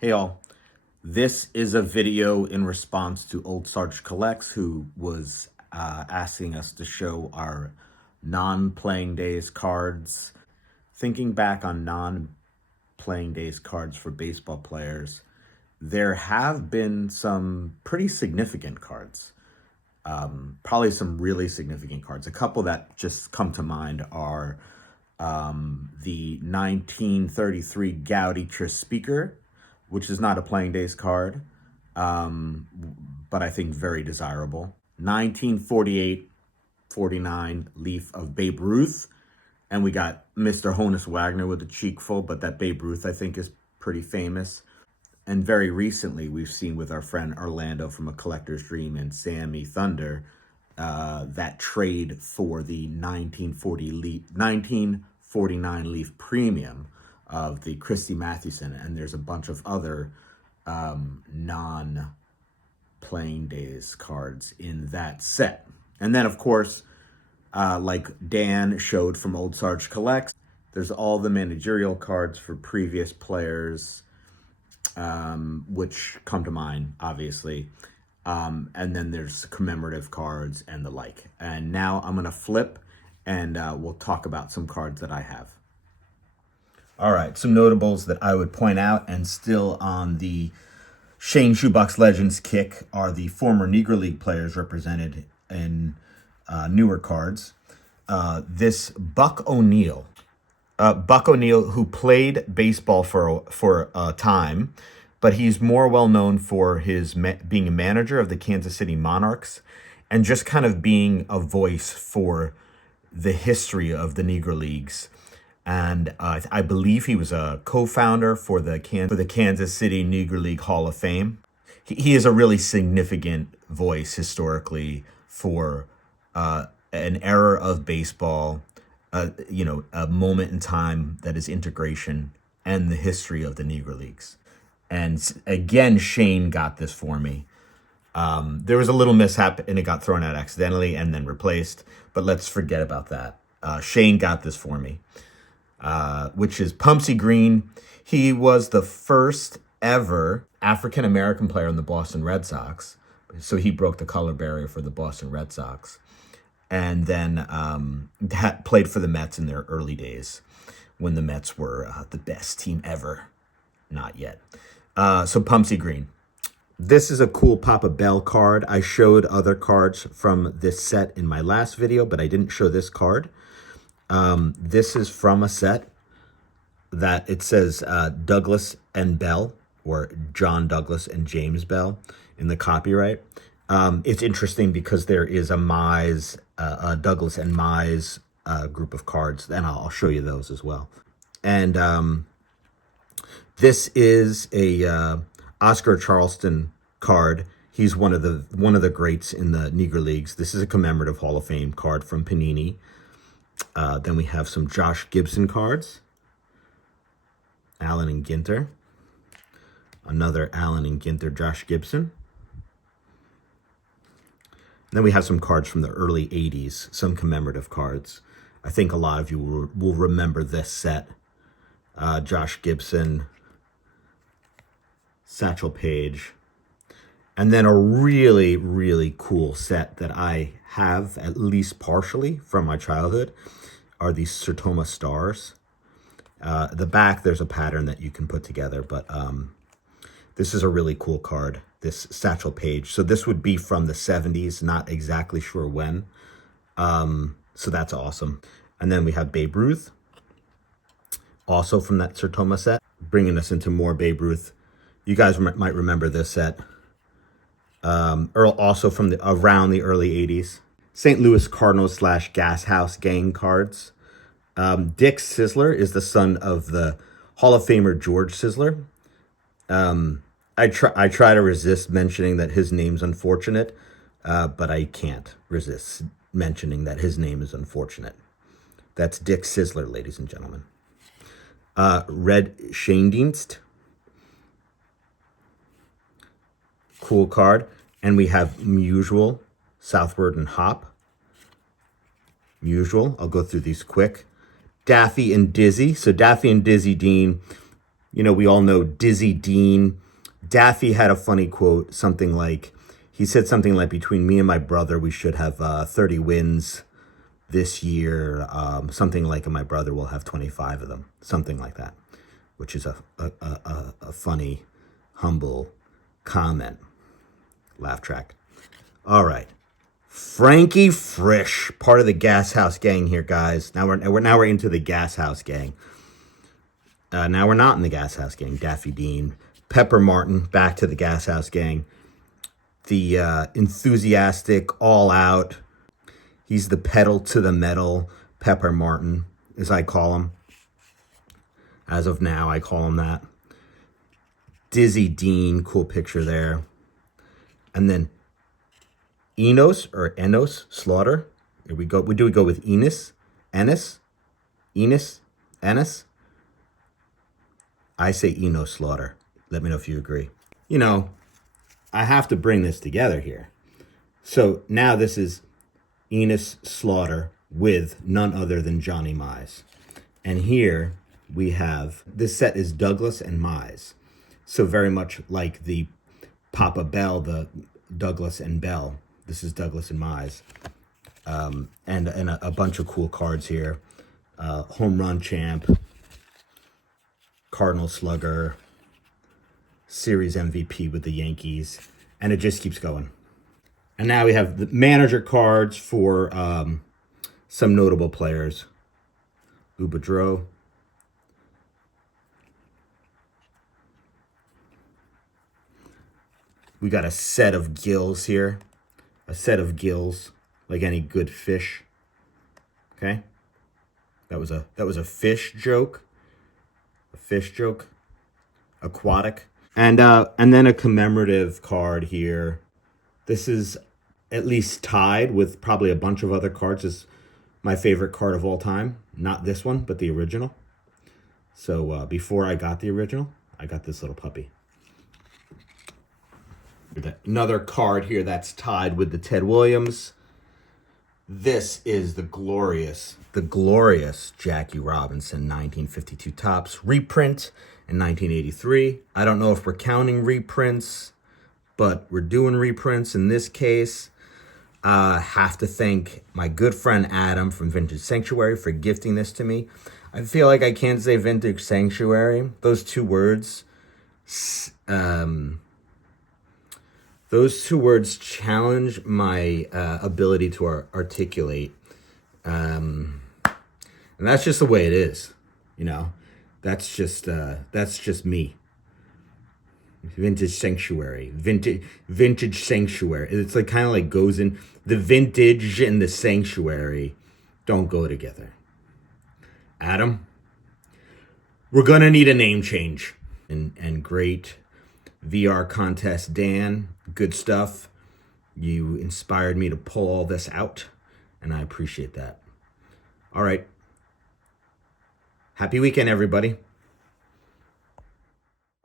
Hey all, this is a video in response to Old Sarge Collects, who was asking us to show our non-playing days cards. Thinking back on non-playing days cards for baseball players, there have been some pretty significant cards. Probably some really significant cards. A couple that just come to mind are the 1933 Gowdy Tris Speaker, which is not a playing days card, but I think very desirable. 1948-49 Leaf of Babe Ruth, and we got Mr. Honus Wagner with a cheekful, but that Babe Ruth I think is pretty famous. And very recently, we've seen with our friend Orlando from A Collector's Dream and Sammy Thunder, that trade for the 1949 Leaf Premium of the Christy Mathewson, and there's a bunch of other non-playing days cards in that set. And then, of course, like Dan showed from Old Sarge Collects, there's all the managerial cards for previous players, which come to mind, obviously. And then there's commemorative cards and the like. And now I'm going to flip and we'll talk about some cards that I have. All right, some notables that I would point out, and still on the Shane Shoebox Legends kick, are the former Negro League players represented in newer cards. This Buck O'Neill, who played baseball for a time, but he's more well known for his being a manager of the Kansas City Monarchs and just kind of being a voice for the history of the Negro Leagues. And I believe he was a co-founder for the Kansas City Negro League Hall of Fame. He is a really significant voice historically for an era of baseball, a moment in time that is integration and the history of the Negro Leagues. And again, Shane got this for me. There was a little mishap and it got thrown out accidentally and then replaced, but let's forget about that. Shane got this for me. Which is Pumpsie Green. He was the first ever African-American player in the Boston Red Sox. So he broke the color barrier for the Boston Red Sox. And then played for the Mets in their early days when the Mets were the best team ever. Not yet. So Pumpsie Green. This is a cool Papa Bell card. I showed other cards from this set in my last video, but I didn't show this card. This is from a set that it says Douglas and Bell, or John Douglas and James Bell in the copyright. It's interesting because there is a Mize, Douglas and Mize group of cards, and I'll show you those as well. And this is a Oscar Charleston card. He's one of the greats in the Negro Leagues. This is a commemorative Hall of Fame card from Panini. Then we have some Josh Gibson cards. Allen and Ginter. Another Allen and Ginter, Josh Gibson. And then we have some cards from the early 80s, some commemorative cards. I think a lot of you will remember this set. Josh Gibson, Satchel, Paige. And then a really, really cool set that I have, at least partially, from my childhood, are these Sertoma stars. The back, there's a pattern that you can put together, but this is a really cool card, this Satchel Paige. So this would be from the 70s, not exactly sure when. So that's awesome. And then we have Babe Ruth, also from that Sertoma set, bringing us into more Babe Ruth. You guys might remember this set. Earl, also from around the early 80s. St. Louis Cardinals / Gas House Gang cards. Dick Sisler is the son of the Hall of Famer George Sisler. I try to resist mentioning that his name's unfortunate, but I can't resist mentioning that his name is unfortunate. That's Dick Sisler, ladies and gentlemen. Red Schoendienst. Cool card. And we have Mutual, Southward, and Hop. Mutual. I'll go through these quick. Daffy and Dizzy. So Daffy and Dizzy Dean You know, we all know Dizzy Dean. Daffy had a funny quote, something like, he said something like, between me and my brother, we should have 30 wins this year. Something like, and my brother will have 25 of them. Something like that, which is a funny, humble comment. Laugh track. All right. Frankie Frisch, part of the Gas House gang here, guys. Now we're into the Gas House gang. Now we're not in the Gas House gang. Daffy Dean, Pepper Martin, back to the Gas House gang. The enthusiastic, all out. He's the pedal to the metal Pepper Martin, as I call him. As of now, I call him that. Dizzy Dean, cool picture there. And then Enos or Enos Slaughter. Here we go. Do we go with Enos? Ennis? Enos? Ennis? I say Enos Slaughter. Let me know if you agree. You know, I have to bring this together here. So now this is Enos Slaughter with none other than Johnny Mize. And here we have, this set is Douglas and Mize. So very much like the Papa Bell, the Douglas and Bell. This is Douglas and Mize. And a bunch of cool cards here. Home run champ, Cardinal slugger, series MVP with the Yankees. And it just keeps going. And now we have the manager cards for some notable players. Ubadro. We got a set of gills here. A set of gills, like any good fish. Okay? That was a fish joke. A fish joke. Aquatic. And then a commemorative card here. This is at least tied with probably a bunch of other cards. Is my favorite card of all time. Not this one, but the original. So before I got the original, I got this little puppy. Another card here that's tied with the Ted Williams. This is the glorious Jackie Robinson 1952 Topps reprint in 1983. I don't know if we're counting reprints, but we're doing reprints in this case. Have to thank my good friend Adam from Vintage Sanctuary for gifting this to me. I feel like I can't say Vintage Sanctuary. Those two words, challenge my ability to articulate. And that's just the way it is, you know. That's just me. Vintage Sanctuary, vintage Sanctuary. It's like kind of like goes in the vintage and the sanctuary don't go together. Adam, we're gonna need a name change. And great VR contest, Dan. Good stuff. You inspired me to pull all this out, and I appreciate that. All right. Happy weekend, everybody.